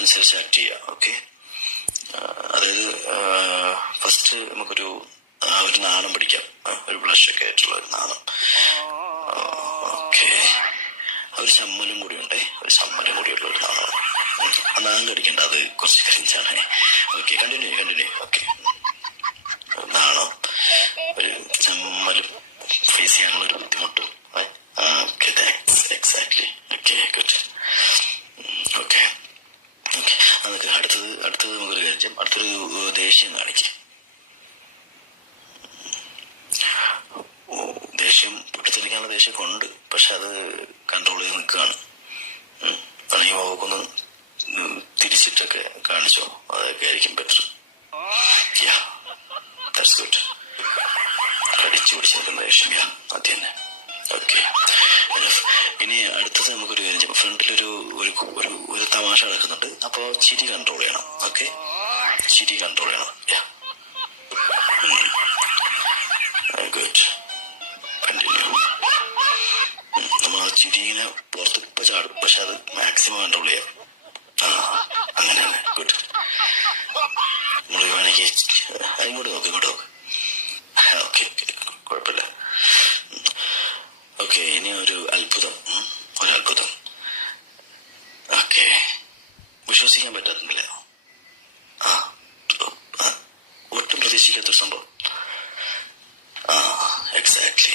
അതനുസരിച്ച് ആക്ട് ചെയ്യാം. ഓക്കെ, അതായത് ഫസ്റ്റ് നമുക്കൊരു നാണം പിടിക്കാം, ഒരു ബ്ലഷ് ഒക്കെ ആയിട്ടുള്ള ഒരു നാണം. ഓക്കെ, ഒരു ചമ്മലും കൂടി ഉണ്ടേ, ഒരു ചമ്മലും കൂടിയുള്ള ഒരു നാണമാണ്. നാണം കടിക്കണ്ട, അത് കുറച്ച് കരിഞ്ചാണ്. Okay, continue. ഓക്കെ, നാണം, ഒരു ചമ്മലും ഫേസ് ചെയ്യാനുള്ള ഒരു ബുദ്ധിമുട്ടും. Okay, thanks. Exactly. Okay, good. Okay, അതൊക്കെ അടുത്തത് നമുക്കൊരു കാര്യം, അടുത്തൊരു ദേഷ്യം കാണിക്കും. ദേഷ്യം പൊട്ടിത്തെറിക്കാനുള്ള ദേഷ്യമൊക്കെ ഉണ്ട്, പക്ഷെ അത് കൺട്രോൾ ചെയ്ത് നിൽക്കുകയാണ്. ഈ മുഖക്കൊന്ന് തിരിച്ചിട്ടൊക്കെ കാണിച്ചോ, അതൊക്കെ ആയിരിക്കും ബെറ്റർ. That's good. കടിച്ചു പിടിച്ച് നിൽക്കുന്ന ദേഷ്യം, അത് തന്നെ. ഓക്കെ, ഇനി അടുത്തത് നമുക്കൊരു കാര്യം ചെയ്യാം. ഫ്രണ്ടിലൊരു ഒരു തമാശ നടക്കുന്നുണ്ട്, അപ്പൊ ചിരി കൺട്രോൾ ചെയ്യണം. ഓക്കെ, ചിരി കൺട്രോൾ ചെയ്യണം. Good, continue. നമ്മൾ ആ ചിരി ഇങ്ങനെ പുറത്ത് ഇപ്പൊ ചാടും, പക്ഷെ അത് മാക്സിമം കൺട്രോൾ ചെയ്യാം. അങ്ങനെ തന്നെ. ഗുഡ്. നമ്മൾ വേണമെങ്കിൽ ഇങ്ങോട്ട് നോക്ക്. ഓക്കെ, കുഴപ്പമില്ല. ഓക്കെ, ഇനി ഒരു അത്ഭുതം. ഓക്കെ, വിശ്വസിക്കാൻ പറ്റാത്തുന്നില്ല. ഒട്ടും പ്രതീക്ഷിക്കാത്തൊരു സംഭവം. എക്സാക്ട്ലി.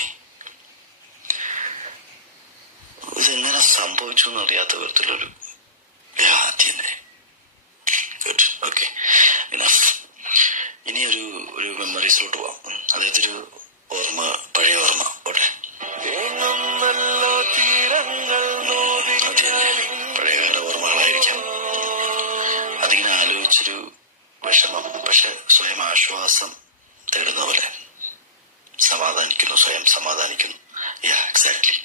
ഇതെങ്ങനെ സംഭവിച്ചു എന്നറിയാത്ത വിധത്തിലൊരു തന്നെ. ഗുഡ്. Okay, enough. ഇനി ഒരു മെമ്മറീസിലോട്ട് പോവാം. അതായത് ഒരു ഓർമ്മ, പഴയ ഓർമ്മ. ഓട്ടെ, പഴയകാല ഓർമ്മകളായിരിക്കാം. അതിങ്ങനെ ആലോചിച്ചൊരു വിഷമം, പക്ഷെ സ്വയം ആശ്വാസം തേടുന്ന പോലെ സ്വയം സമാധാനിക്കുന്നു. എക്സാക്ട്ലി,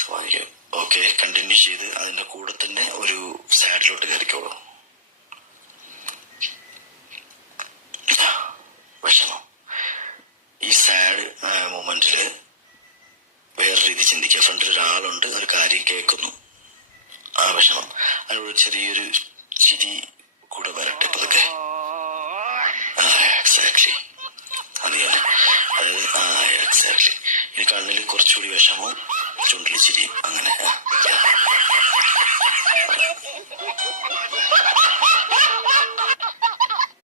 സമാധാനിക്കും. ഓക്കെ, കണ്ടിന്യൂ ചെയ്ത് അതിന്റെ കൂടെ തന്നെ ഒരു സാഡിലോട്ട് കയറിക്കോളൂ. വിഷമം. ഈ സാഡ് മൊമെന്റില് വേറെ രീതി ചിന്തിക്കുക. ഫ്രണ്ടിൽ ഒരാളുണ്ട്, ഒരു കാര്യം കേൾക്കുന്നു, ആ വിഷമം. അതിനോട് ചെറിയൊരു ചിരി കൂടെ വരട്ടെ പതുക്കെ. എക്സാക്ട്ലി, അത് എക്സാക്ട്ലി. ഇനി കണ്ണിൽ കുറച്ചുകൂടി വിഷമവും ചുണ്ടിൽ ചിരിയും. അങ്ങനെ